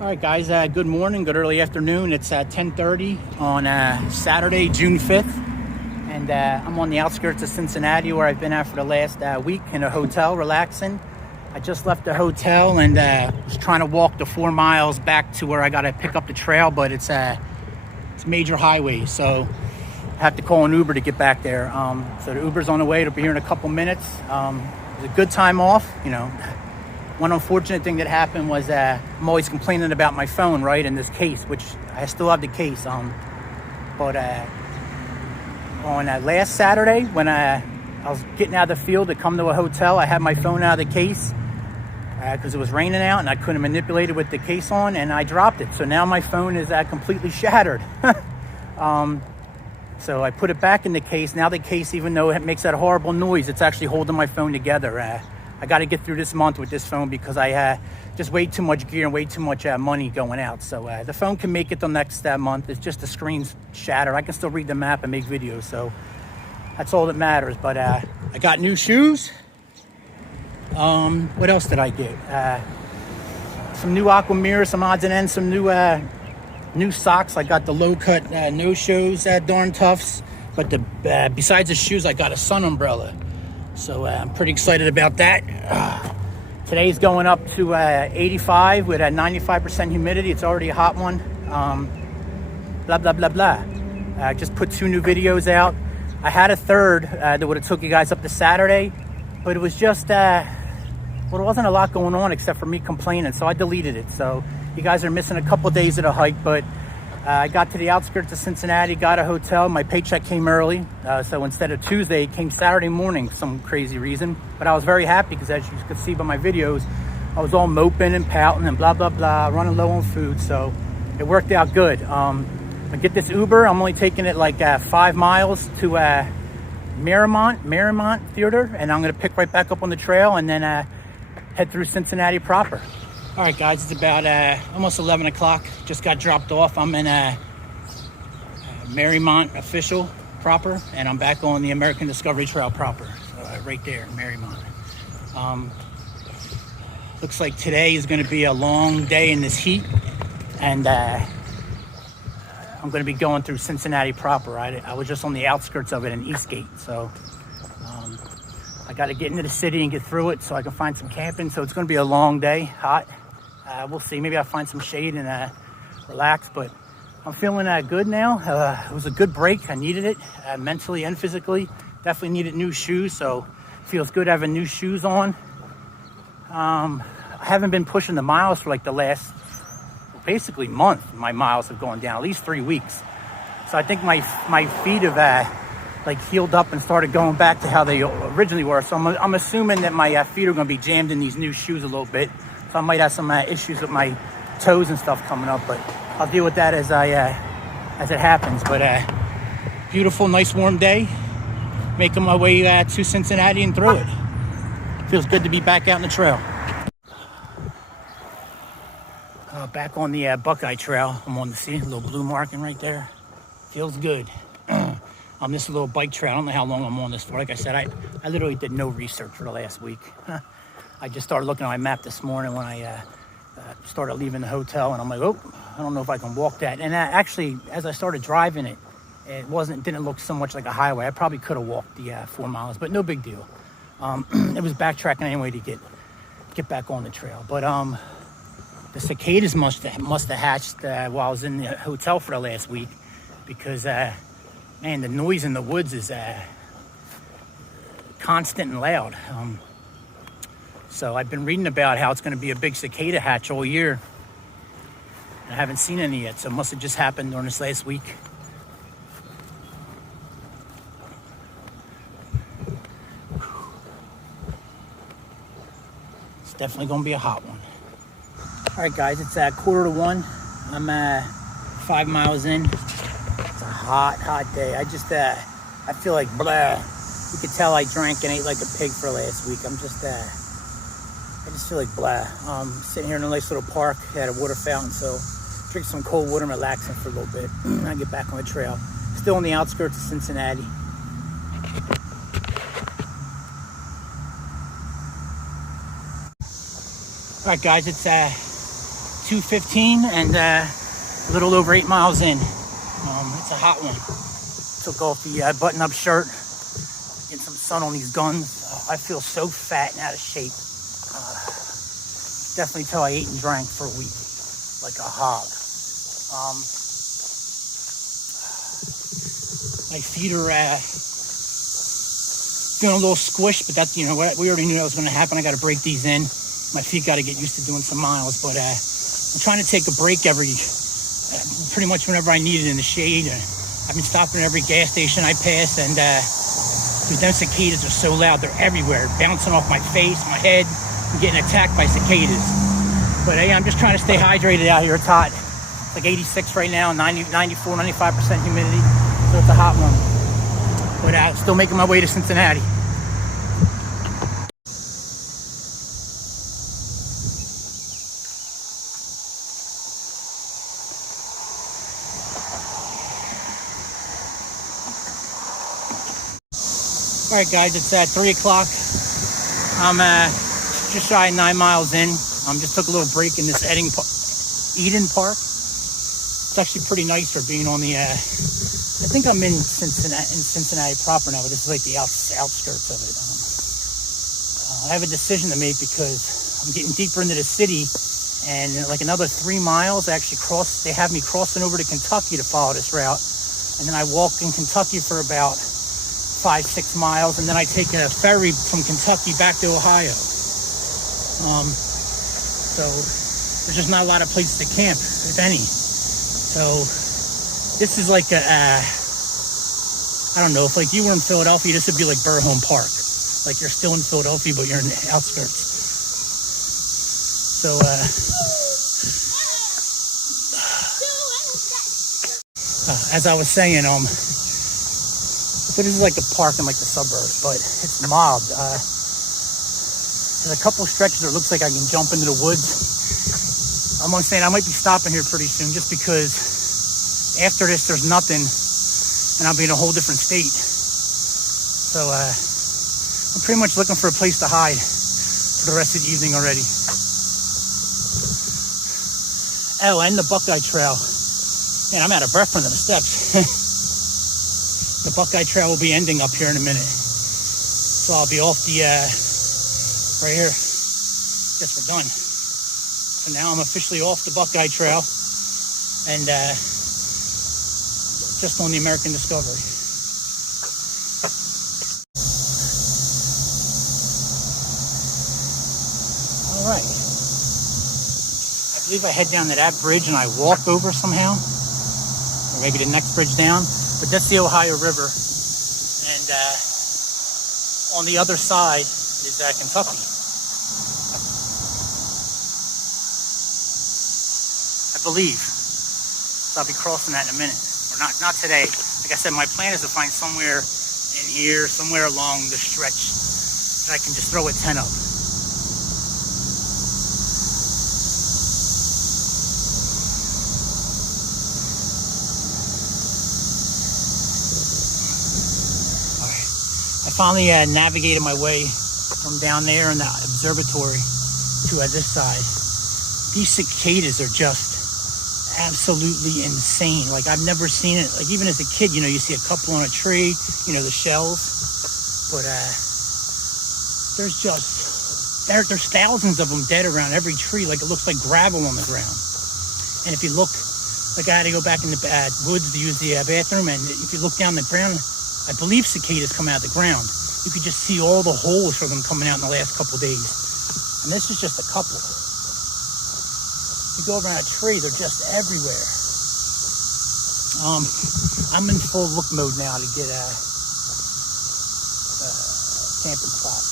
All right, guys, good morning, good early afternoon. It's 10:30 on Saturday, June 5th, and I'm on the outskirts of Cincinnati where I've been at for the last week in a hotel, relaxing. I just left the hotel and was trying to walk the 4 miles back to where I got to pick up the trail, but it's major highway, so I have to call an Uber to get back there. So the Uber's on the way. It'll be here in a couple minutes. It was a good time off, you know. One unfortunate thing that happened was I'm always complaining about my phone, right, in this case, which I still have the case. But on last Saturday, when I was getting out of the field to come to a hotel, I had my phone out of the case because it was raining out and I couldn't manipulate it with the case on, and I dropped it. So now my phone is completely shattered. So I put it back in the case. Now the case, even though it makes that horrible noise, it's actually holding my phone together. I got to get through this month with this phone because I just way too much gear and way too much money going out. So the phone can make it the next month. It's just the screen's shattered. I can still read the map and make videos, so that's all that matters. But I got new shoes. What else did I get? Some new aqua mirrors, some odds and ends, some new socks. I got the low cut no shows, darn toughs. But besides the shoes, I got a sun umbrella. So I'm pretty excited about that. Today's going up to 85 with a 95% humidity. It's already a hot one. Blah, blah, blah, blah. I just put 2 new videos out. I had a third that would have took you guys up to Saturday, but it was just, well, there wasn't a lot going on except for me complaining, so I deleted it. So you guys are missing a couple days of the hike, but I got to the outskirts of Cincinnati, got a hotel. My paycheck came early, so instead of Tuesday, it came Saturday morning for some crazy reason. But I was very happy because, as you could see by my videos, I was all moping and pouting and blah, blah, blah, running low on food. So it worked out good. I get this Uber. I'm only taking it like 5 miles to Marymount Theater, and I'm going to pick right back up on the trail and then head through Cincinnati proper. All right, guys, it's about almost 11 o'clock. Just got dropped off. I'm in Marymount official proper, and I'm back on the American Discovery Trail proper, right there, Marymount. Looks like today is going to be a long day in this heat, and I'm going to be going through Cincinnati proper. I was just on the outskirts of it in Eastgate, so I got to get into the city and get through it so I can find some camping. So it's going to be a long day, hot. We'll see. Maybe I'll find some shade and relax. But I'm feeling good now. It was a good break. I needed it mentally and physically. Definitely needed new shoes. So it feels good having new shoes on. I haven't been pushing the miles for like the last basically month. My miles have gone down at least 3 weeks. So I think my feet have like healed up and started going back to how they originally were. So I'm assuming that my feet are going to be jammed in these new shoes a little bit. So I might have some issues with my toes and stuff coming up, but I'll deal with that as it happens. But beautiful, nice, warm day. Making my way to Cincinnati and through it. Feels good to be back out in the trail. Back on the Buckeye Trail. I'm on the sea, a little blue marking right there. Feels good. On this little bike trail. I don't know how long I'm on this for. Like I said, I literally did no research for the last week. I just started looking at my map this morning when I started leaving the hotel, and I'm like, oh, I don't know if I can walk that. And actually, as I started driving it, didn't look so much like a highway. I probably could have walked the 4 miles, but no big deal. It was backtracking anyway to get back on the trail. But the cicadas must have hatched while I was in the hotel for the last week, because man, the noise in the woods is constant and loud. So I've been reading about how it's going to be a big cicada hatch all year. I haven't seen any yet, so it must have just happened during this last week. It's definitely going to be a hot one. All right, guys, it's 1:45. I'm 5 miles in. It's a hot day. I feel like blah. You could tell I drank and ate like a pig for last week. I just feel like blah. Sitting here in a nice little park at a water fountain, so drink some cold water and relaxing for a little bit. I get back on the trail. Still on the outskirts of Cincinnati. All right, guys, it's 2:15 and a little over 8 miles in. It's a hot one. Took off the button-up shirt, get some sun on these guns. I feel so fat and out of shape. Definitely tell I ate and drank for a week, like a hog. My feet are feeling a little squished, but that's, you know what, we already knew that was going to happen. I got to break these in. My feet got to get used to doing some miles, but I'm trying to take a break pretty much whenever I need it in the shade. I've been stopping at every gas station I pass, and dude, them cicadas are so loud. They're everywhere, bouncing off my face, my head. I'm getting attacked by cicadas. But hey, I'm just trying to stay hydrated out here. It's hot. It's like 86 right now, 94, 95% humidity. So it's a hot one. But still making my way to Cincinnati. All right, guys, it's 3 o'clock. I'm just shy of 9 miles in. Just took a little break in this Eden Park. It's actually pretty nice for being on the, I think I'm in Cincinnati proper now, but this is like the outskirts of it. I have a decision to make because I'm getting deeper into the city, and like another 3 miles, they have me crossing over to Kentucky to follow this route. And then I walk in Kentucky for about 5-6 miles, and then I take a ferry from Kentucky back to Ohio. So there's just not a lot of places to camp, if any. So this is like I don't know, if like you were in Philadelphia, this would be like Burholm Park. Like you're still in Philadelphia, but you're in the outskirts. So as I was saying, so this is like a park in like the suburbs, but it's mild. There's a couple stretches where it looks like I can jump into the woods. I'm saying I might be stopping here pretty soon, just because after this there's nothing, and I'll be in a whole different state. So I'm pretty much looking for a place to hide for the rest of the evening already. Oh, and the Buckeye Trail. Man, I'm out of breath from the steps. The Buckeye Trail will be ending up here in a minute. So I'll be off the, right here. Guess we're done. So now I'm officially off the Buckeye Trail and just on the American Discovery. All right. I believe I head down to that bridge and I walk over somehow, or maybe the next bridge down. But that's the Ohio River, and on the other side is Kentucky. I believe. So I'll be crossing that in a minute, or not today. Like I said, my plan is to find somewhere in here, somewhere along the stretch, that I can just throw a tent up. I finally navigated my way from down there in the observatory to this side. These cicadas are just absolutely insane. Like I've never seen it. Like even as a kid, you know, you see a couple on a tree, you know, the shells. But there's thousands of them dead around every tree. Like it looks like gravel on the ground. And if you look, like I had to go back in the woods to use the bathroom, and if you look down the ground, I believe cicadas come out of the ground. You could just see all the holes for them coming out in the last couple of days. And this is just a couple. You go around a tree, they're just everywhere. I'm in full look mode now to get a camping spot.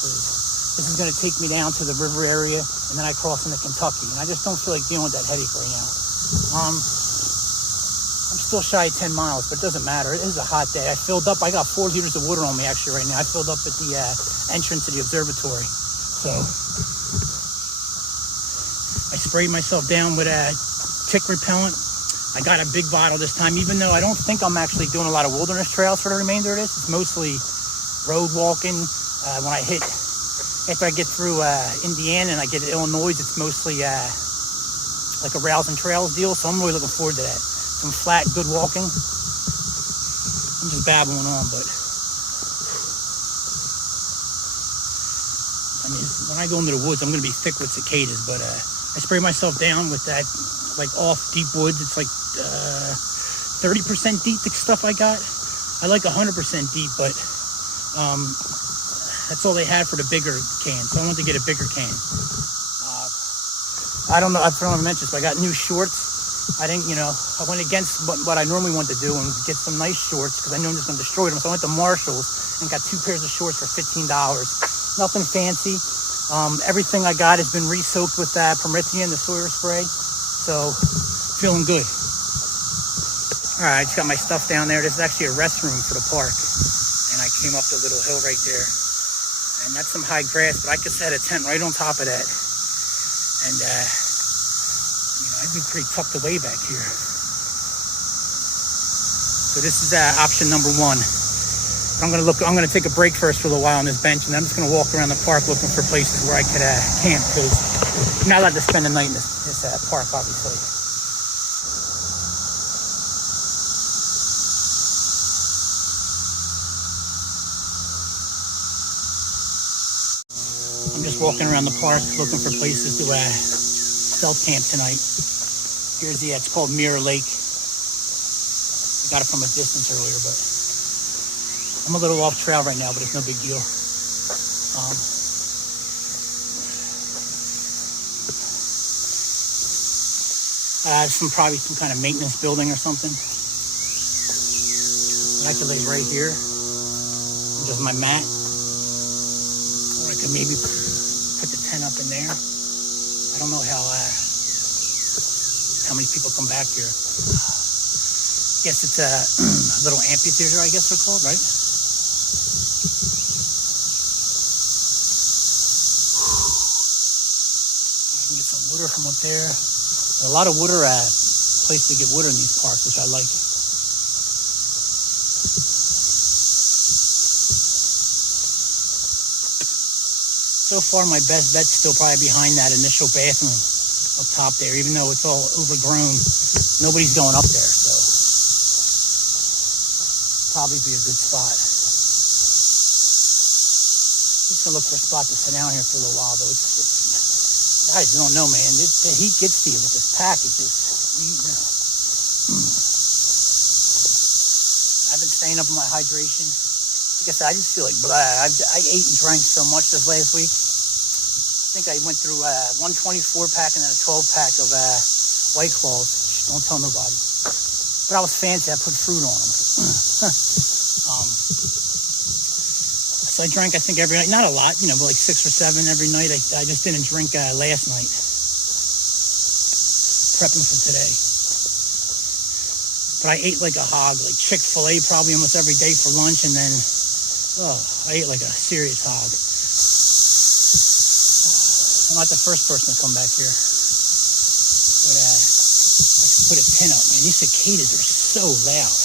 This is going to take me down to the river area, and then I cross into Kentucky. And I just don't feel like dealing with that headache right now. I'm still shy of 10 miles, but it doesn't matter. It is a hot day. I filled up. I got 4 liters of water on me actually right now. I filled up at the entrance to the observatory. So I sprayed myself down with a tick repellent. I got a big bottle this time, even though I don't think I'm actually doing a lot of wilderness trails for the remainder of this. It's mostly road walking. After I get through Indiana and I get to Illinois, it's mostly like a Rails and Trails deal. So I'm really looking forward to that. Some flat, good walking. I'm just babbling on, but I mean, when I go into the woods, I'm going to be thick with cicadas, but I spray myself down with that, like, off deep woods. It's like 30% deep, the stuff I got. I like 100% deep, but that's all they had for the bigger can, so I wanted to get a bigger can. I don't know, I don't know if I mentioned this, but I got new shorts. I didn't, I went against what I normally want to do and get some nice shorts because I knew I'm just going to destroy them. So I went to Marshall's and got 2 pairs of shorts for $15. Nothing fancy. Everything I got has been re-soaked with that Promethean, the Sawyer spray. So, feeling good. All right, I just got my stuff down there. This is actually a restroom for the park. And I came up the little hill right there. And that's some high grass, but I could set a tent right on top of that. And, I'd be pretty tucked away back here. So this is option number 1. I'm going to take a break first for a little while on this bench, and I'm just going to walk around the park looking for places where I could camp, because you're not allowed to spend the night in this park, obviously. I'm just walking around the park looking for places to self-camp tonight. Here's it's called Mirror Lake. I got it from a distance earlier, but I'm a little off trail right now, but it's no big deal. Probably some kind of maintenance building or something. And I could lay right here. Just my mat. Or I could maybe put the tent up in there. I don't know how many people come back here. I guess it's a little amphitheater, I guess they're called, right? I can get some water from up there. A lot of water, place to get water in these parks, which I like. So far, my best bet's still probably behind that initial bathroom up top there, even though it's all overgrown. Nobody's going up there, so probably be a good spot. I'm just gonna look for a spot to sit down here for a little while, though. It's guys, you don't know, man. The heat gets to you with this pack. It's just, I've been staying up on my hydration. Like I said, I just feel like blah. I ate and drank so much this last week. I think I went through a 124 pack and then a 12 pack of White Claws. Don't tell nobody. But I was fancy. I put fruit on them. So I drank, I think, every night. Not a lot, but like 6 or 7 every night. I just didn't drink last night. Prepping for today. But I ate like a hog, like Chick-fil-A probably almost every day for lunch, and then I ate like a serious hog. I'm not the first person to come back here. But I should put a tent up, man. These cicadas are so loud.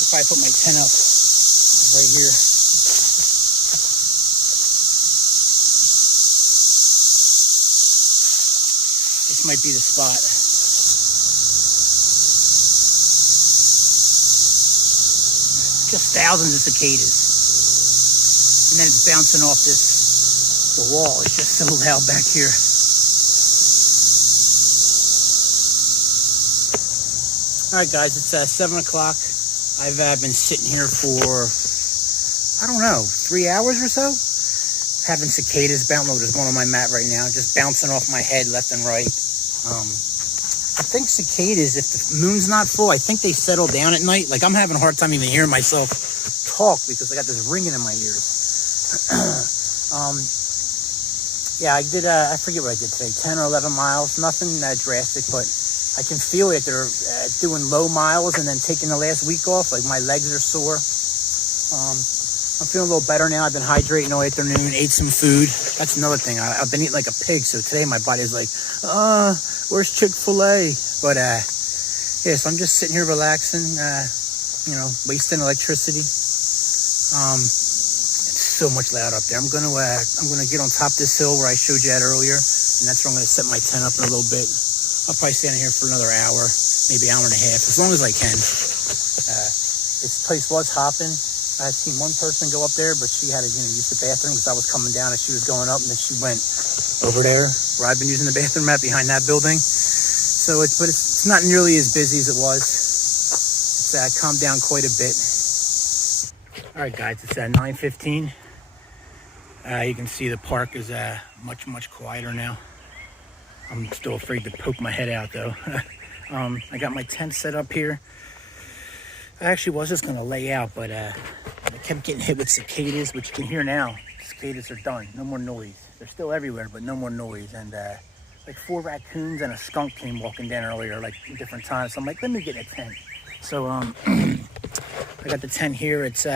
I'll probably put my tent up right here. This might be the spot. Just thousands of cicadas. And then it's bouncing off the wall. It's just so loud back here. All right, guys, it's 7 o'clock. I've been sitting here for, I don't know, 3 hours or so. Having cicadas bouncing. There's one on my mat right now, just bouncing off my head left and right. I think cicadas, if the moon's not full, I think they settle down at night. Like, I'm having a hard time even hearing myself talk because I got this ringing in my ears. Yeah, I did, I forget what I did today, 10 or 11 miles, nothing drastic, but I can feel it. They're doing low miles and then taking the last week off. Like, my legs are sore. I'm feeling a little better now. I've been hydrating all afternoon, ate some food. That's another thing. I've been eating like a pig, so today my body's like, where's Chick-fil-A? But, yeah, so I'm just sitting here relaxing, wasting electricity. It's so much loud up there. I'm gonna get on top of this hill where I showed you at earlier, and that's where I'm gonna set my tent up in a little bit. I'll probably stand here for another hour, maybe hour and a half, as long as I can. This place was hopping. I had seen one person go up there, but she had to use the bathroom because I was coming down as she was going up, and then she went over there where I've been using the bathroom at behind that building. So it's not nearly as busy as it was. It's calmed down quite a bit. All right, guys, it's 9:15. You can see the park is much quieter now. I'm still afraid to poke my head out though. I got my tent set up here. I actually was just gonna lay out, but I kept getting hit with cicadas, which you can hear now. Cicadas are done, no more noise. They're still everywhere, but no more noise. And like 4 raccoons and a skunk came walking down earlier, like different times. So I'm like, let me get a tent. So I got the tent here. It's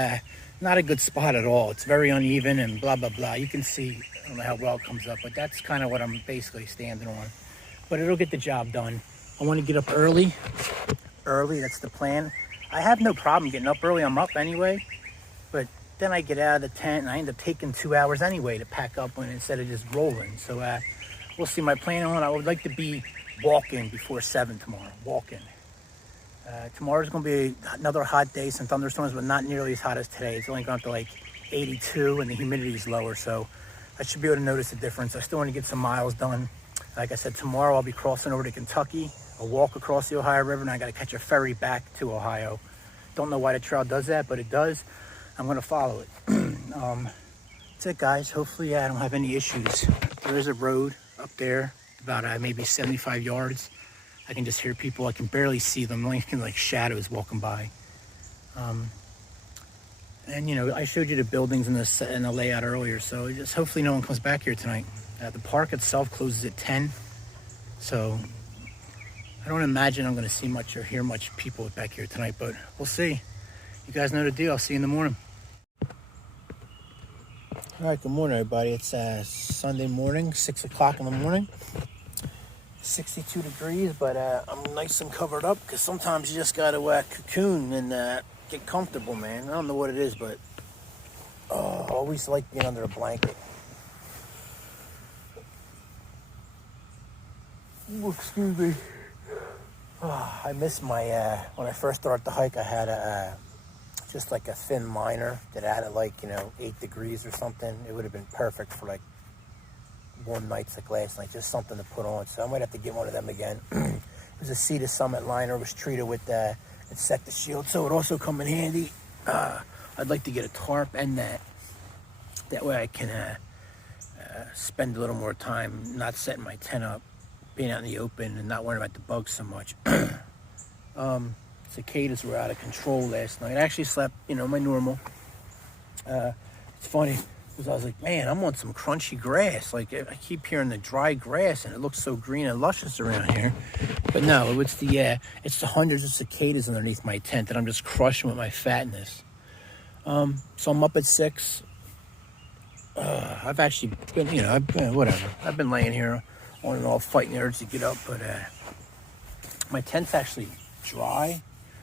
not a good spot at all. It's very uneven and blah, blah, blah. You can see, I don't know how well it comes up, but that's kind of what I'm basically standing on. But it'll get the job done. I want to get up early. That's the plan. I have no problem getting up early. I'm up anyway. But then I get out of the tent and I end up taking 2 hours anyway to pack up instead of just rolling. So we'll see. My plan on, I would like to be walking before 7 tomorrow. Walking. Tomorrow's going to be another hot day, some thunderstorms, but not nearly as hot as today. It's only gone up to like 82 and the humidity is lower, so I should be able to notice the difference. I still want to get some miles done. Like I said, tomorrow I'll be crossing over to Kentucky. I'll walk across the Ohio River, and I got to catch a ferry back to Ohio. Don't know why the trail does that, but it does. I'm going to follow it. That's it, guys. Hopefully I don't have any issues. There is a road up there, about maybe 75 yards. I can just hear people. I can barely see them, like shadows walking by. And I showed you the buildings and the layout earlier, so just hopefully no one comes back here tonight. The park itself closes at 10, so I don't imagine I'm going to see much or hear much people back here tonight, but we'll see. You guys know the deal. I'll see you in the morning. All right, good morning, everybody. It's Sunday morning, 6 o'clock in the morning. 62 degrees, but I'm nice and covered up because sometimes you just got to cocoon and get comfortable, man. I don't know what it is, but I always like being under a blanket. Ooh, excuse me. I miss my, when I first started the hike, I had just like a thin liner that had like, 8 degrees or something. It would have been perfect for like one night's like last night, just something to put on. So I might have to get one of them again. It was a Cedar Summit liner. It was treated with Insecta Shield, so it also come in handy. I'd like to get a tarp and that. That way I can spend a little more time not setting my tent up, being out in the open and not worrying about the bugs so much. Cicadas were out of control last night. I actually slept, my normal. It's funny because I was like, man, I'm on some crunchy grass. Like I keep hearing the dry grass and it looks so green and luscious around here. But no, it's the hundreds of cicadas underneath my tent that I'm just crushing with my fatness. So I'm up at 6. I've actually been, whatever. I've been laying here on and off fighting the urge to get up, but my tent's actually dry.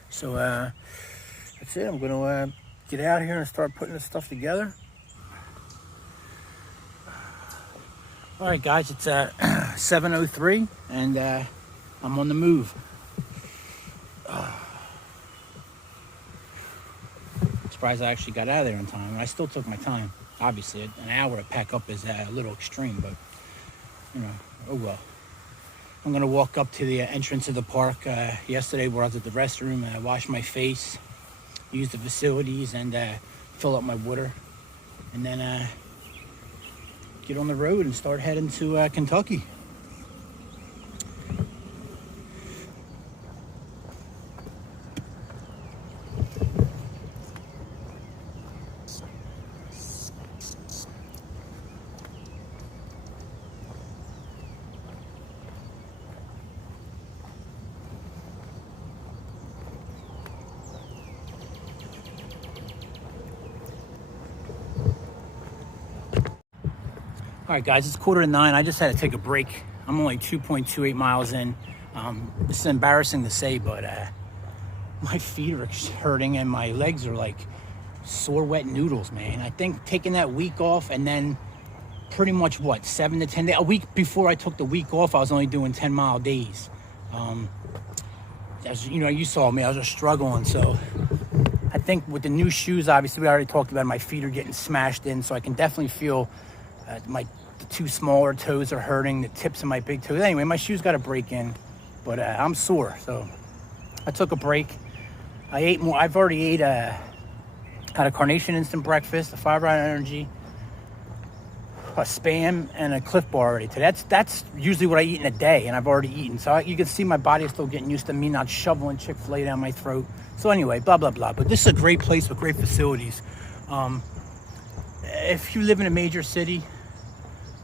So that's it. I'm gonna get out here and start putting this stuff together. All right, guys, it's 7:03 and I'm on the move. Surprised I actually got out of there in time. I still took my time. Obviously, an hour to pack up is a little extreme, but oh well. I'm gonna walk up to the entrance of the park. Yesterday, where I was at the restroom, I washed my face, used the facilities, and fill up my water, and then get on the road and start heading to Kentucky. All right, guys, it's 8:45. I just had to take a break. I'm only 2.28 miles in. This is embarrassing to say, but my feet are hurting and my legs are like sore wet noodles, man. I think taking that week off and then pretty much 7 to 10 days. A week before I took the week off, I was only doing 10-mile days. As you know, you saw me, I was just struggling. So I think with the new shoes, obviously we already talked about it, my feet are getting smashed in, so I can definitely feel the two smaller toes are hurting, the tips of my big toes. Anyway, my shoes got a break in, but I'm sore, so I took a break. I ate more. I've already ate had a Carnation Instant Breakfast, a 5 Hour Energy, a Spam, and a Cliff Bar already today. That's usually what I eat in a day, and I've already eaten. So you can see my body is still getting used to me not shoveling Chick-fil-A down my throat. So anyway, blah, blah, blah. But this is a great place with great facilities. If you live in a major city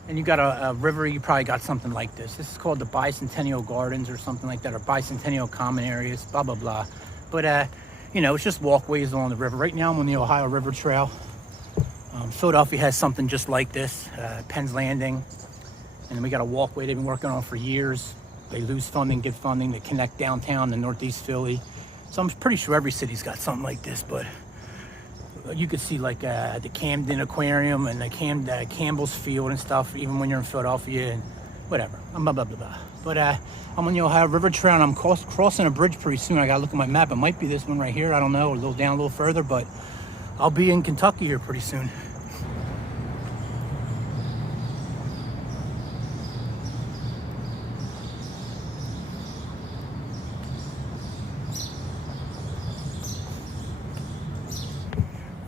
and you got a river, you probably got something like this. This is called the Bicentennial Gardens or something like that, or Bicentennial Common Areas, blah, blah, blah. But, you know, it's just walkways along the river. Right now I'm on the Ohio River Trail. Philadelphia has something just like this, Penn's Landing. And then we got a walkway they've been working on for years. They lose funding, get funding to connect downtown to Northeast Philly. So I'm pretty sure every city's got something like this, but you could see like the Camden Aquarium and the Campbell's Field and stuff, even when you're in Philadelphia and whatever. Blah, blah, blah, blah. But I'm on the Ohio River Trail and I'm crossing a bridge pretty soon. I gotta look at my map. It might be this one right here. I don't know, a little down, a little further, but I'll be in Kentucky here pretty soon.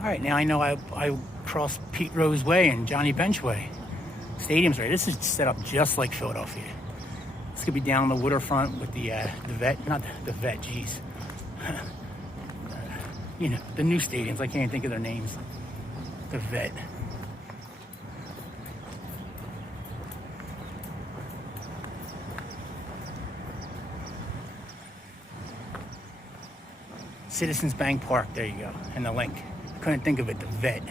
All right, now I know I crossed Pete Rose Way and Johnny Bench Way. Stadium's right. This is set up just like Philadelphia. This could be down on the waterfront with the vet, not the vet, geez. You know, the new stadiums. I can't even think of their names. The vet. Citizens Bank Park, there you go, and the link. I couldn't think of it, the vet.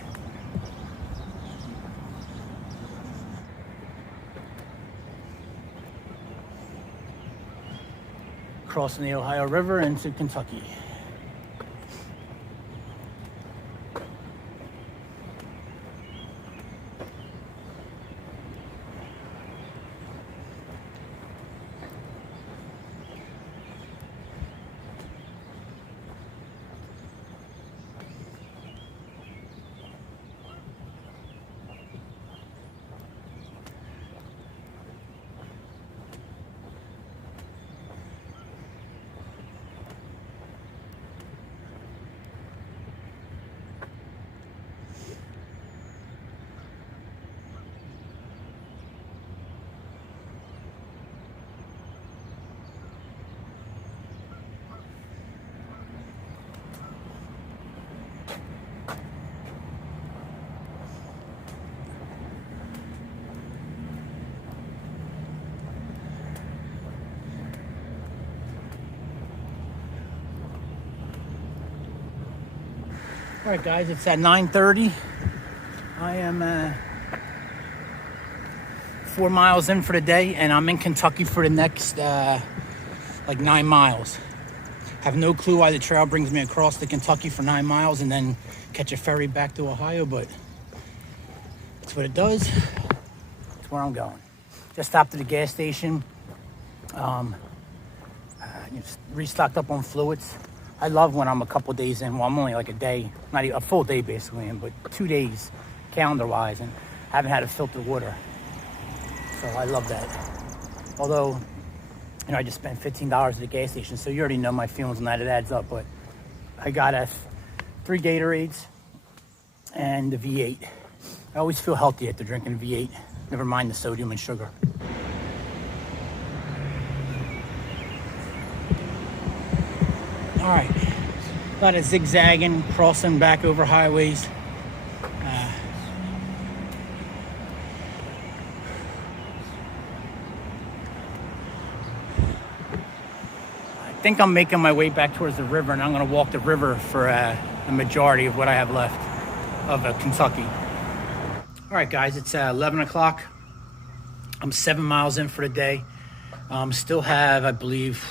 Crossing the Ohio River into Kentucky. All right, guys, it's at 9:30. I am 4 miles in for the day, and I'm in Kentucky for the next like 9 miles. Have no clue why the trail brings me across to Kentucky for 9 miles and then catch a ferry back to Ohio, but that's what it does. That's where I'm going. Just stopped at the gas station. Just restocked up on fluids. I love when I'm a couple days in. Well, I'm only like a day, not even a full day basically in, but 2 days calendar-wise, and haven't had to filter water. So I love that. Although, you know, I just spent $15 at the gas station, so you already know my feelings on that. It adds up, but I got 3 Gatorades and the V8. I always feel healthy after drinking V8. Never mind the sodium and sugar. All right, a lot of zigzagging, crossing back over highways. I think I'm making my way back towards the river, and I'm gonna walk the river for the majority of what I have left of Kentucky. All right, guys, it's 11 o'clock. I'm 7 miles in for the day. Still have, I believe,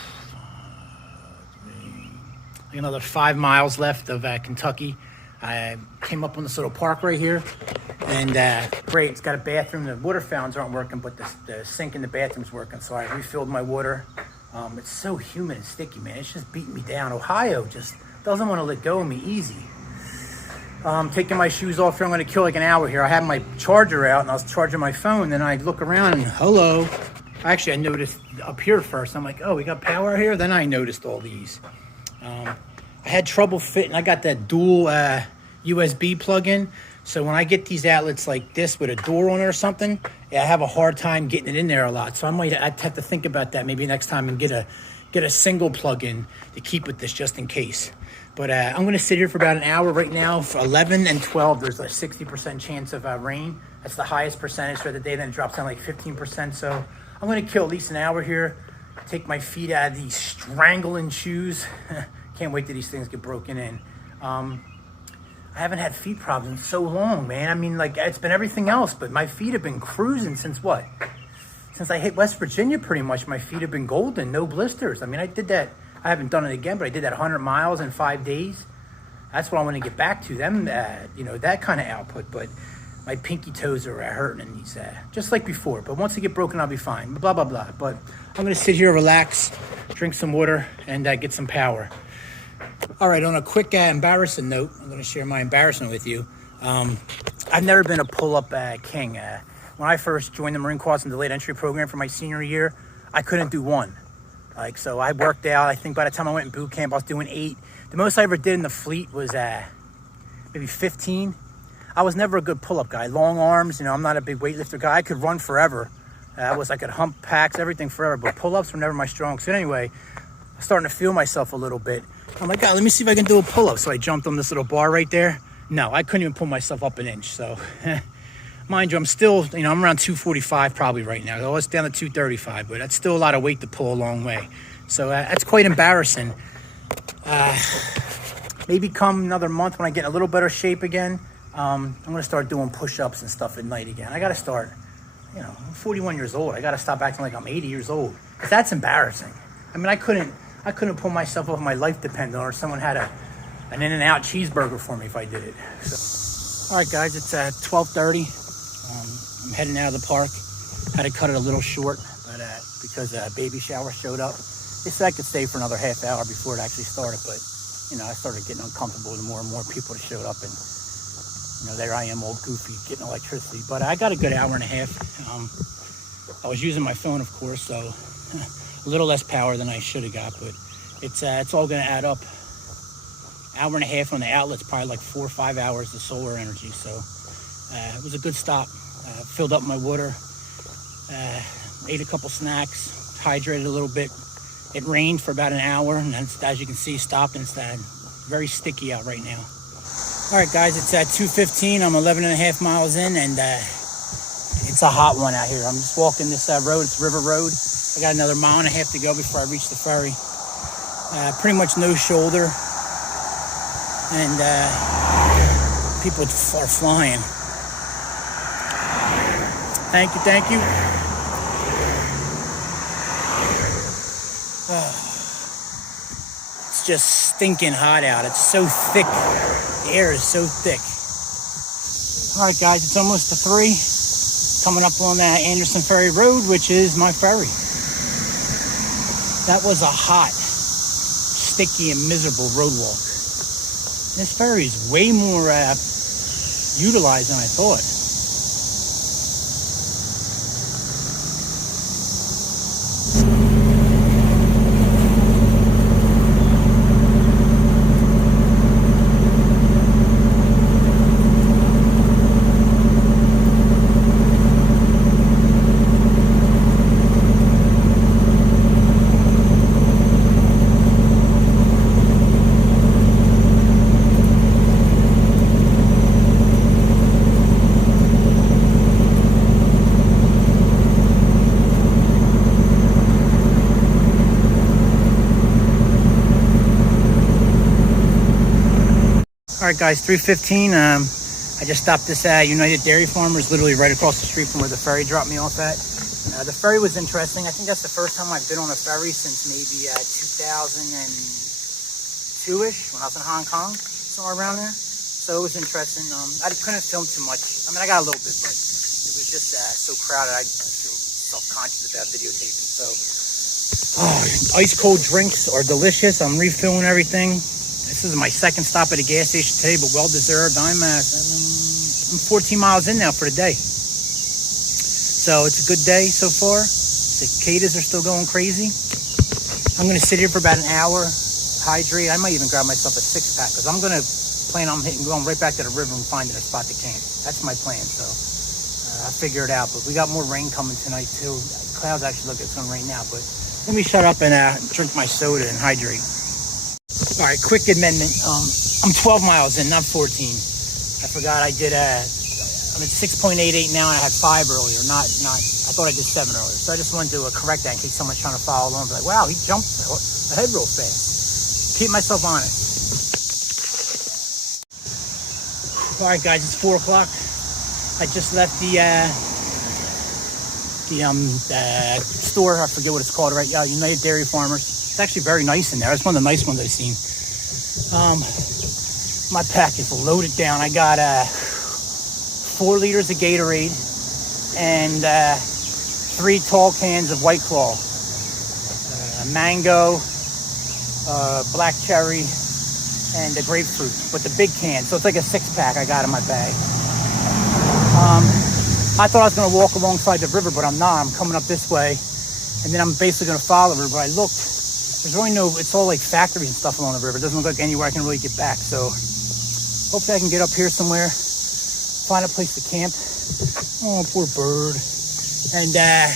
another 5 miles left of Kentucky. I came up on this little park right here, and great, it's got a bathroom. The water fountains aren't working, but the sink in the bathroom's working, so I refilled my water. It's so humid and sticky, man. It's just beating me down. Ohio just doesn't want to let go of me easy. Taking my shoes off here, I'm going to kill like an hour here. I had my charger out, and I was charging my phone, then I look around, and hello. Actually, I noticed up here first. I'm like, oh, we got power here? Then I noticed all these. I had trouble fitting. I got that dual USB plug-in. So when I get these outlets like this with a door on it or something, I have a hard time getting it in there a lot. So I'd have to think about that maybe next time and get a single plug-in to keep with this just in case. But I'm going to sit here for about an hour right now. For 11 and 12, there's a 60% chance of rain. That's the highest percentage for the day. Then it drops down like 15%. So I'm going to kill at least an hour here. Take my feet out of these strangling shoes. Can't wait till these things get broken in. I haven't had feet problems in so long, man. I mean, like, it's been everything else, but my feet have been cruising since what? Since I hit West Virginia, pretty much, my feet have been golden, no blisters. I mean, I did that. I haven't done it again, but I did that 100 miles in 5 days. That's what I want to get back to, them, you know, that kind of output. But my pinky toes are hurting in these, just like before. But once they get broken, I'll be fine. Blah, blah, blah. But I'm going to sit here, relax, drink some water, and get some power. All right, on a quick embarrassing note, I'm going to share my embarrassment with you. I've never been a pull-up king. When I first joined the Marine Corps in the delayed entry program for my senior year, I couldn't do one. Like, so I worked out. I think by the time I went in boot camp, I was doing 8. The most I ever did in the fleet was maybe 15. I was never a good pull-up guy. Long arms, you know, I'm not a big weightlifter guy. I could run forever. I could hump packs, everything forever, but pull-ups were never my strong suit. Anyway, I'm starting to feel myself a little bit. I'm like, God, let me see if I can do a pull-up. So I jumped on this little bar right there. No, I couldn't even pull myself up an inch. So, mind you, I'm still, you know, I'm around 245 probably right now. I was down to 235, but that's still a lot of weight to pull a long way. So that's quite embarrassing. Maybe come another month when I get in a little better shape again, I'm going to start doing push-ups and stuff at night again. I got to start, you know, I'm 41 years old. I got to stop acting like I'm 80 years old. Because that's embarrassing. I mean, I couldn't pull myself off. My life depended on it, or someone had an In-N-Out cheeseburger for me if I did it. So, all right, guys, it's 12:30. I'm heading out of the park. Had to cut it a little short, but because a baby shower showed up. They said I could stay for another half hour before it actually started, but you know, I started getting uncomfortable the more and more people that showed up, and you know, there I am, all goofy, getting electricity. But I got a good hour and a half. I was using my phone, of course, so a little less power than I should have got, but it's all going to add up. Hour and a half on the outlet's probably like 4 or 5 hours of solar energy, so it was a good stop. Filled up my water, ate a couple snacks, hydrated a little bit. It rained for about an hour, and then, as you can see, stopped, and it's very sticky out right now. All right, guys, it's at 2:15. I'm 11 and a half miles in, and it's a hot one out here. I'm just walking this road. It's River Road. I got another mile and a half to go before I reach the ferry. Pretty much no shoulder, and people are flying. Thank you, thank you. It's just stinking hot out. It's so thick. The air is so thick. All right, guys, it's almost to 3. Coming up on that Anderson Ferry Road, which is my ferry. That was a hot, sticky, and miserable road walk. This ferry is way more utilized than I thought. All right, guys, 3:15. I just stopped this United Dairy Farmers, literally right across the street from where the ferry dropped me off at. The ferry was interesting. I think that's the first time I've been on a ferry since maybe 2002-ish, when I was in Hong Kong, somewhere around there. So it was interesting. I couldn't film too much. I mean, I got a little bit, but it was just so crowded. I feel self-conscious about videotaping. So, ice cold drinks are delicious. I'm refilling everything. This is my second stop at a gas station today, but well deserved. I'm 14 miles in now for the day. So it's a good day so far. Cicadas are still going crazy. I'm going to sit here for about an hour, hydrate. I might even grab myself a 6-pack because I'm going to plan on going right back to the river and finding a spot to camp. That's my plan. So I'll figure it out. But we got more rain coming tonight too. Clouds actually look like it's going to rain now. But let me shut up and drink my soda and hydrate. All right, quick amendment. I'm 12 miles in, not 14. I forgot I did I'm at 6.88 now, and I had 5 earlier. Not. I thought I did 7 earlier. So I just wanted to correct that in case someone's trying to follow along. Be like, wow, he jumped ahead real fast. Keep myself honest. All right, guys, it's 4 o'clock. I just left the store. I forget what it's called, right? United Dairy Farmers. It's actually very nice in there. It's one of the nice ones I've seen. My pack is loaded down. I got 4 liters of Gatorade and 3 tall cans of White Claw, mango, black cherry, and a grapefruit. But the big can, so it's like a 6-pack I got in my bag. I thought I was going to walk alongside the river, but I'm not. I'm coming up this way, and then I'm basically going to follow the river. But I looked. There's really it's all like factories and stuff along the river. It doesn't look like anywhere I can really get back. So hopefully I can get up here somewhere, find a place to camp. Oh, poor bird. And get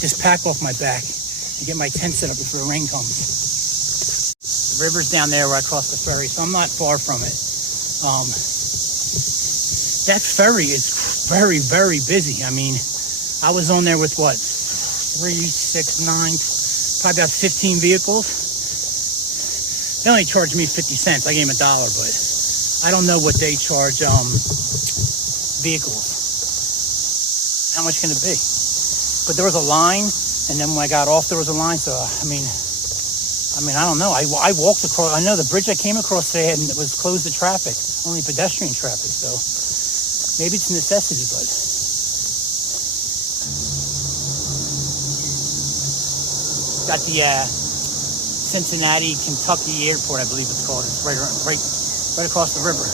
this pack off my back and get my tent set up before the rain comes. The river's down there where I cross the ferry, so I'm not far from it. That ferry is very, very busy. I mean, I was on there with what? 3, 6, 9, probably about 15 vehicles. They only charged me 50 cents. I gave them $1, but I don't know what they charge vehicles. How much can it be? But there was a line, and then when I got off, there was a line. So I mean, I don't know. I walked across. I know the bridge I came across today was closed to traffic, only pedestrian traffic. So maybe it's a necessity, but got the Cincinnati, Kentucky airport, I believe it's called. It's right across the river.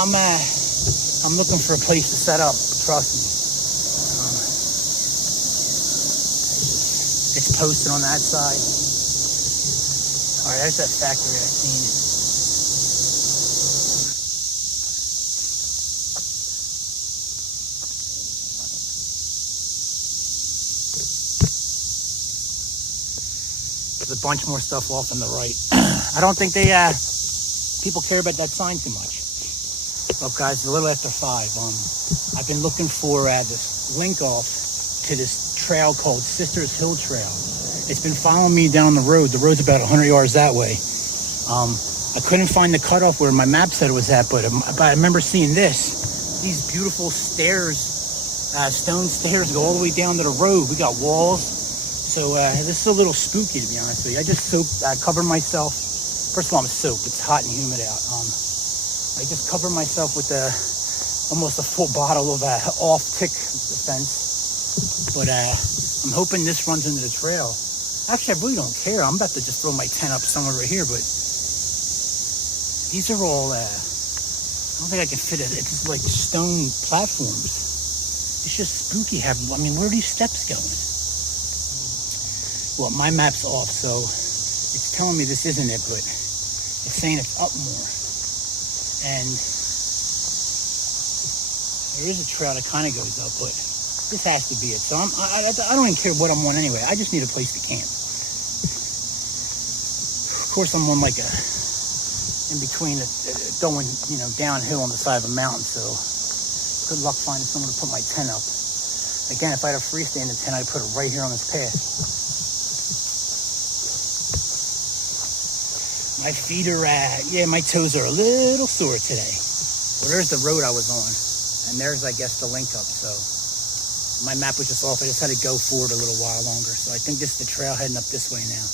I'm looking for a place to set up. Trust me. It's posted on that side. All right, there's that factory I seen. There's a bunch more stuff off on the right. I don't think people care about that sign too much. Well, guys, it's a little after 5. I've been looking for this link off to this trail called Sisters Hill Trail. It's been following me down the road. The road's about 100 yards that way. I couldn't find the cutoff where my map said it was at, but I remember seeing these beautiful stairs, stone stairs go all the way down to the road. We got walls. So this is a little spooky, to be honest with you. I just covered myself. First of all, I'm soaked. It's hot and humid out. I just covered myself with almost a full bottle of off-tick defense. But I'm hoping this runs into the trail. Actually, I really don't care. I'm about to just throw my tent up somewhere right here. But these are all, I don't think I can fit it. It's like stone platforms. It's just spooky. Where are these steps going? Well, my map's off, so it's telling me this isn't it, but it's saying it's up more. And there is a trail that kind of goes up, but this has to be it. So I don't even care what I'm on anyway. I just need a place to camp. Of course, I'm on like in between going, downhill on the side of a mountain. So good luck finding someone to put my tent up. Again, if I had a freestanding tent, I'd put it right here on this path. My feet are, my toes are a little sore today. Well, there's the road I was on. And there's, I guess, the link up. So my map was just off. I just had to go forward a little while longer. So I think this is the trail heading up this way now.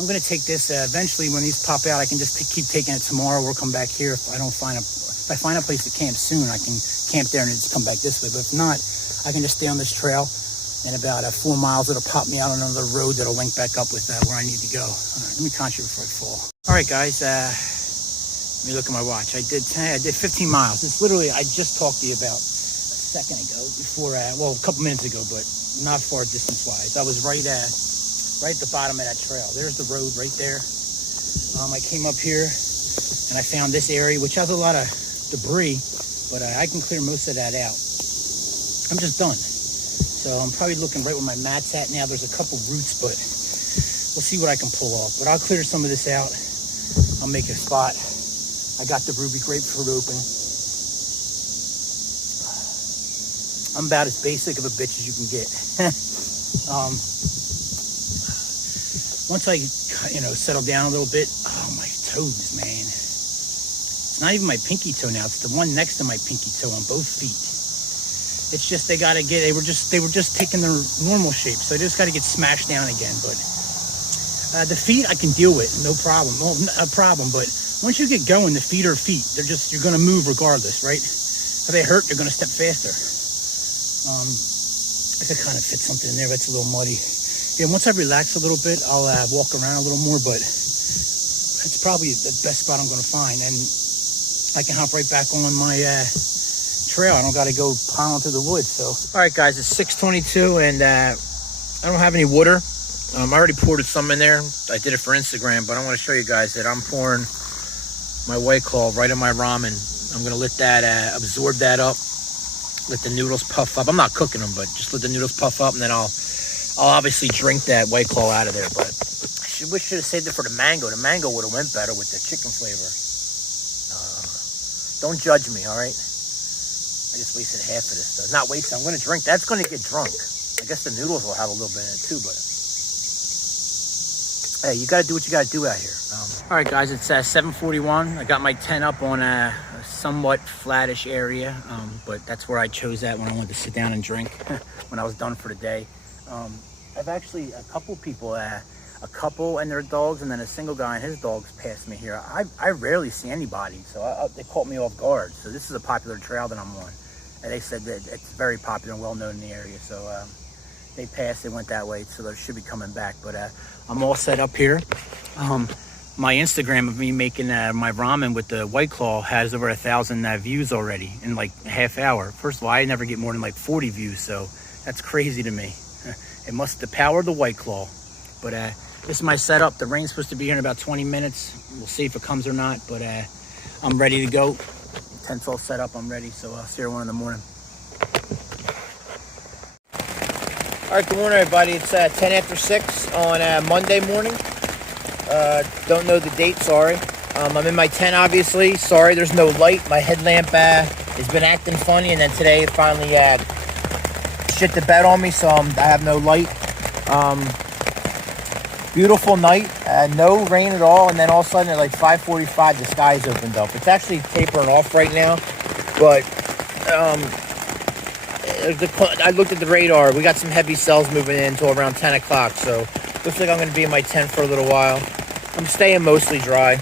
I'm gonna take this. Eventually, when these pop out, I can just keep taking it tomorrow or come back here. If I find a place to camp soon, I can camp there and just come back this way. But if not, I can just stay on this trail. In about 4 miles, it'll pop me out on another road that'll link back up with where I need to go. All right, let me concentrate before I fall. All right, guys. Let me look at my watch. I did 15 miles. It's literally, I just talked to you about a second ago, before, well, a couple minutes ago, but not far distance-wise. I was right at the bottom of that trail. There's the road right there. I came up here and I found this area, which has a lot of debris, but I can clear most of that out. I'm just done. So I'm probably looking right where my mat's at now. There's a couple roots, but we'll see what I can pull off. But I'll clear some of this out. I'll make a spot. I got the ruby grapefruit open. I'm about as basic of a bitch as you can get. Once I, settle down a little bit, oh, my toes, man. It's not even my pinky toe now. It's the one next to my pinky toe on both feet. It's just they were just taking their normal shape, so they just got to get smashed down again. But the feet I can deal with, no problem. Well, a problem, but once you get going, the feet are feet. You're going to move regardless, right? If they hurt, you're going to step faster. I could kind of fit something in there, but it's a little muddy. Yeah, once I relax a little bit, I'll walk around a little more, but it's probably the best spot I'm going to find, and I can hop right back on my trail. I don't got to go piling through the woods. So, all right, guys, it's 6:22, and I don't have any water. I already poured some in there. I did it for Instagram, but I want to show you guys that I'm pouring my White Claw right in my ramen. I'm gonna let that absorb that up, let the noodles puff up. I'm not cooking them, but just let the noodles puff up, and then I'll obviously drink that White Claw out of there. But I should have saved it for the mango. The mango would have went better with the chicken flavor. Don't judge me, all right? I just wasted half of this, though. Not wasted. I'm going to drink. That's going to get drunk. I guess the noodles will have a little bit in it, too, but hey, you got to do what you got to do out here. All right, guys, it's 7:41. I got my tent up on a somewhat flattish area, but that's where I chose that when I wanted to sit down and drink when I was done for the day. I've actually, a couple people, a couple and their dogs, and then a single guy and his dogs passed me here. I rarely see anybody, so they caught me off guard. So this is a popular trail that I'm on. And they said that it's very popular and well known in the area. So they passed, they went that way, so they should be coming back. But I'm all set up here. My Instagram of me making my ramen with the White Claw has over 1,000 views already in like a half hour. First of all, I never get more than like 40 views, so that's crazy to me. It must the power of the White Claw. But this is my setup. The rain's supposed to be here in about 20 minutes. We'll see if it comes or not, but I'm ready to go. Tent's all set up, I'm ready, so I'll see you 1 in the morning. All right, good morning, everybody. It's 10 after 6 on Monday morning. Don't know the date, sorry. I'm in my tent, obviously. Sorry, there's no light. My headlamp has been acting funny, and then today it finally shit the bed on me, so I have no light. Beautiful night, no rain at all, and then all of a sudden at like 5:45 the skies opened up. It's actually tapering off right now, but I looked at the radar. We got some heavy cells moving in until around 10 o'clock, so looks like I'm going to be in my tent for a little while. I'm staying mostly dry.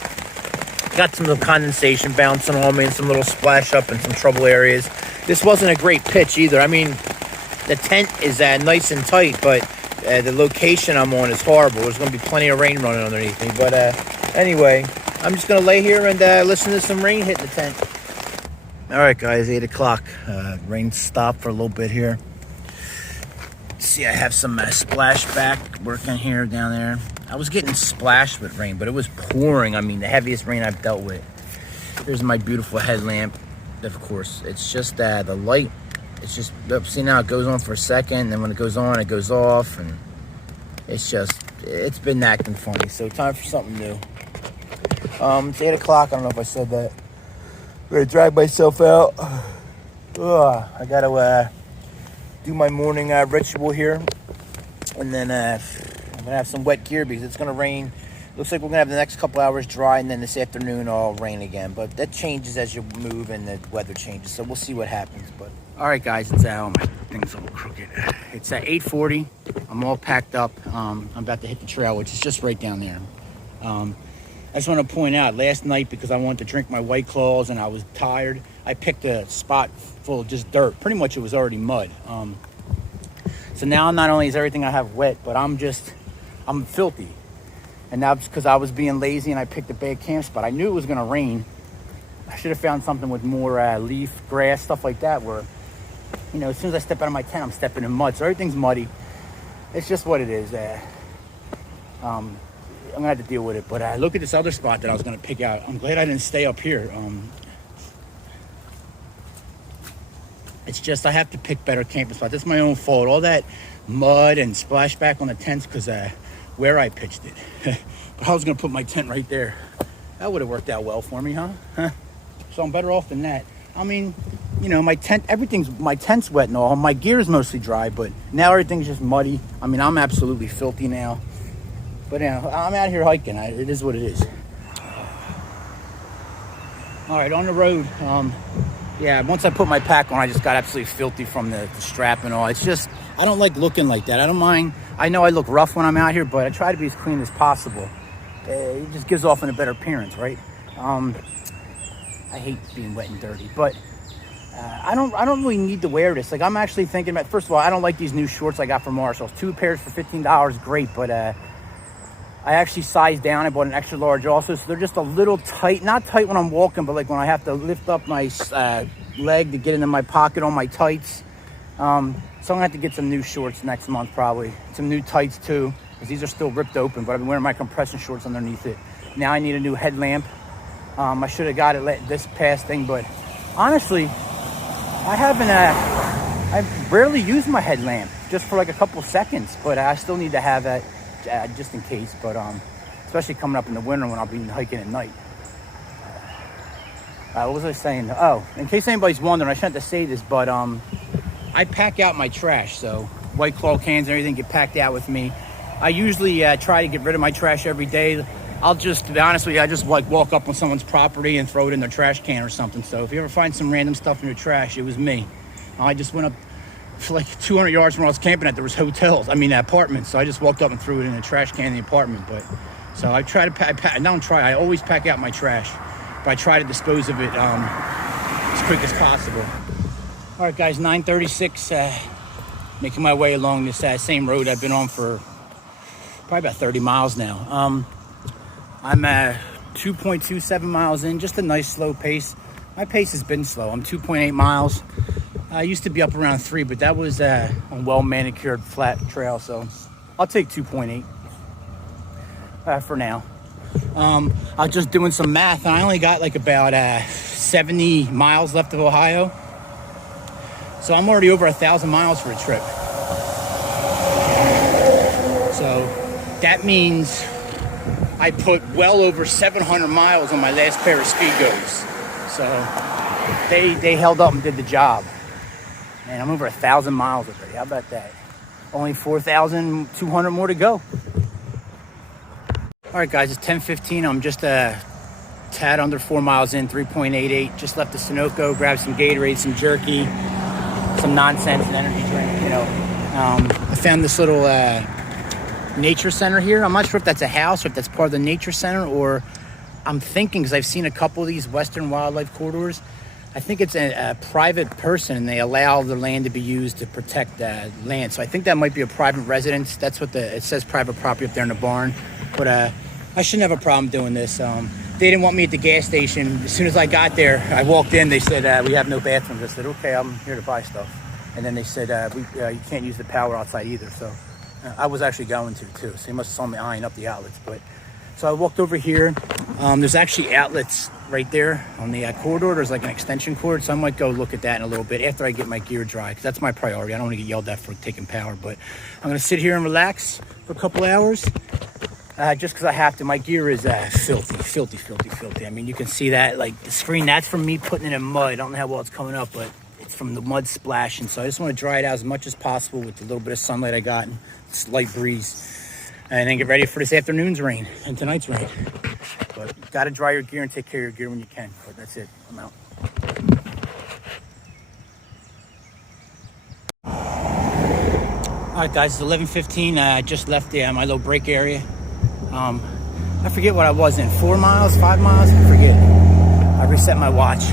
Got some condensation bouncing on me and some little splash up in some trouble areas. This wasn't a great pitch either. I mean, the tent is nice and tight, but the location I'm on is horrible. There's going to be plenty of rain running underneath me. But anyway, I'm just going to lay here and listen to some rain hitting the tent. All right, guys, 8 o'clock. Rain stopped for a little bit here. See, I have some splashback working here down there. I was getting splashed with rain, but it was pouring. I mean, the heaviest rain I've dealt with. Here's my beautiful headlamp. Of course, it's just the light. It's just, see now, it goes on for a second, and then when it goes on, it goes off, and it's been acting funny. So time for something new. It's 8 o'clock. I don't know if I said that. I'm gonna drag myself out. I gotta do my morning ritual here, and then I'm gonna have some wet gear because it's gonna rain. Looks like we're gonna have the next couple hours dry, and then this afternoon all rain again. But that changes as you move and the weather changes, so we'll see what happens. But all right, guys, it's thing's a little crooked. It's at 8:40. I'm all packed up. I'm about to hit the trail, which is just right down there. I just want to point out, last night, because I wanted to drink my White Claws and I was tired, I picked a spot full of just dirt. Pretty much it was already mud. So now not only is everything I have wet, but I'm filthy. And that's because I was being lazy and I picked a bad camp spot. I knew it was going to rain. I should have found something with more leaf, grass, stuff like that, where, you know, as soon as I step out of my tent, I'm stepping in mud. So everything's muddy. It's just what it is. I'm going to have to deal with it. But look at this other spot that I was going to pick out. I'm glad I didn't stay up here. It's just I have to pick better camping spots. That's my own fault. All that mud and splashback on the tents because where I pitched it. But I was going to put my tent right there. That would have worked out well for me, huh? So I'm better off than that. I mean, you know, my tent's wet and all. My gear is mostly dry, but now everything's just muddy. I mean, I'm absolutely filthy now. But, you know, I'm out here hiking. It is what it is. All right, on the road. Yeah, once I put my pack on, I just got absolutely filthy from the strap and all. It's just, I don't like looking like that. I don't mind. I know I look rough when I'm out here, but I try to be as clean as possible. It just gives off a better appearance, right? I hate being wet and dirty, but I don't really need to wear this. Like, I'm actually thinking about, first of all, I don't like these new shorts I got from Marshalls. 2 pairs for $15, great, but I actually sized down. I bought an extra large also, so they're just a little tight. Not tight when I'm walking, but like when I have to lift up my leg to get into my pocket on my tights. So I'm gonna have to get some new shorts next month probably. Some new tights too, because these are still ripped open, but I've been wearing my compression shorts underneath it. Now I need a new headlamp. I should have got it this past thing, but honestly, I've rarely used my headlamp, just for like a couple seconds, but I still need to have that just in case. But especially coming up in the winter when I'll be hiking at night. What was I saying? Oh, in case anybody's wondering, I shouldn't have to say this, but I pack out my trash, so White Claw cans and everything get packed out with me. I usually try to get rid of my trash every day. I'll just, to be honest with you, I just like walk up on someone's property and throw it in their trash can or something. So if you ever find some random stuff in your trash, it was me. I just went up for like 200 yards from where I was camping at. There was apartments. So I just walked up and threw it in the trash can in the apartment. But so I try to I always pack out my trash, but I try to dispose of it as quick as possible. All right, guys, 9:36. Making my way along this same road I've been on for probably about 30 miles now. I'm 2.27 miles in, just a nice slow pace. My pace has been slow. I'm 2.8 miles. I used to be up around 3, but that was a well-manicured flat trail, so I'll take 2.8 for now. I was just doing some math, and I only got like about 70 miles left of Ohio. So I'm already over 1,000 miles for a trip. So that means I put well over 700 miles on my last pair of Speedgoes. So they held up and did the job. And I'm over 1,000 miles already. How about that? Only 4,200 more to go. All right, guys, it's 10:15. I'm just a tad under 4 miles in, 3.88. Just left the Sunoco, grabbed some Gatorade, some jerky, some nonsense, and energy drink. You know, I found this little nature center here. I'm not sure if that's a house or if that's part of the nature center, or I'm thinking, because I've seen a couple of these Western wildlife corridors, I think it's a private person and they allow the land to be used to protect land. So I think that might be a private residence. That's what it says, private property up there in the barn. But I shouldn't have a problem doing this. They didn't want me at the gas station. As soon as I got there, I walked in, they said, we have no bathrooms. I said, okay, I'm here to buy stuff. And then they said, you can't use the power outside either. So I was actually going to too. So he must have saw me eyeing up the outlets. But so I walked over here. There's actually outlets right there on the corridor. There's like an extension cord. So I might go look at that in a little bit after I get my gear dry, because that's my priority. I don't want to get yelled at for taking power. But I'm going to sit here and relax for a couple hours. Just because I have to. My gear is filthy. I mean, you can see that, like the screen, that's from me putting it in mud. I don't know how well it's coming up, but it's from the mud splashing. So I just want to dry it out as much as possible with the little bit of sunlight I got and slight breeze. And then get ready for this afternoon's rain and tonight's rain. But you got to dry your gear and take care of your gear when you can. But that's it. I'm out. All right, guys, it's 11:15. I just left my little break area. I forget what I was in. 4 miles, 5 miles? I forget. I reset my watch.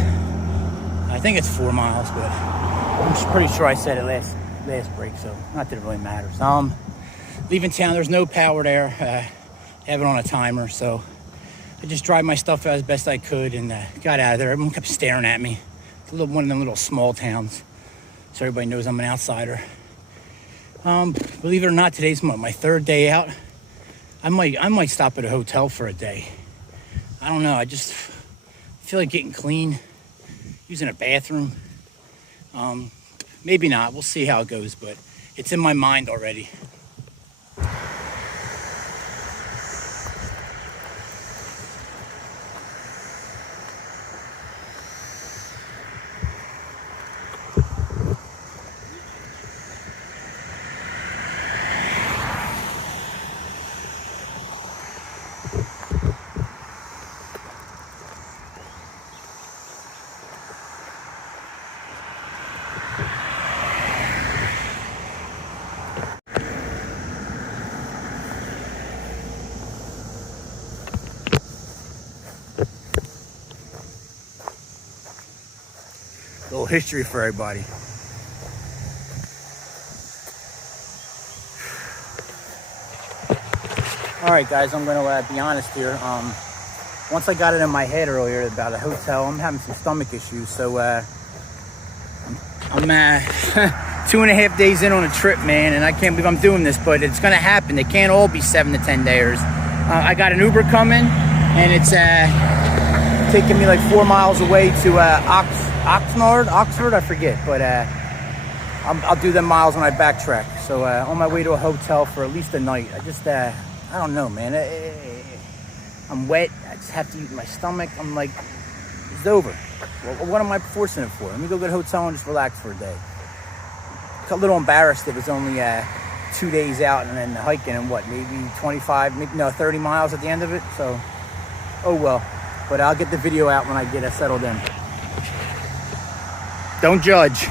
I think it's 4 miles, but I'm pretty sure I said it last break, so not that it really matters. Leaving town, there's no power there. I have it on a timer, so I just drive my stuff out as best I could and got out of there. Everyone kept staring at me. It's one of them little small towns, so everybody knows I'm an outsider. Believe it or not, today's my third day out. I might stop at a hotel for a day. I don't know. I just feel like getting clean, using a bathroom. Maybe not. We'll see how it goes, but it's in my mind already. Little history for everybody. All right, guys, I'm gonna be honest here. Once I got it in my head earlier about a hotel, I'm having some stomach issues, so I'm 2.5 days in on a trip, man, and I can't believe I'm doing this, but it's gonna happen. They can't all be 7 to 10 days. I got an Uber coming, and it's taking me like 4 miles away to Oxford, I forget, but I'll do them miles when I backtrack. So on my way to a hotel for at least a night. I don't know, man. I'm wet. I just have to eat my stomach. I'm like, it's over. Well, what am I forcing it for? Let me go get a hotel and just relax for a day. A little embarrassed. It was only 2 days out and then hiking and maybe 30 miles at the end of it. So, oh well. But I'll get the video out when I get settled in. Don't judge.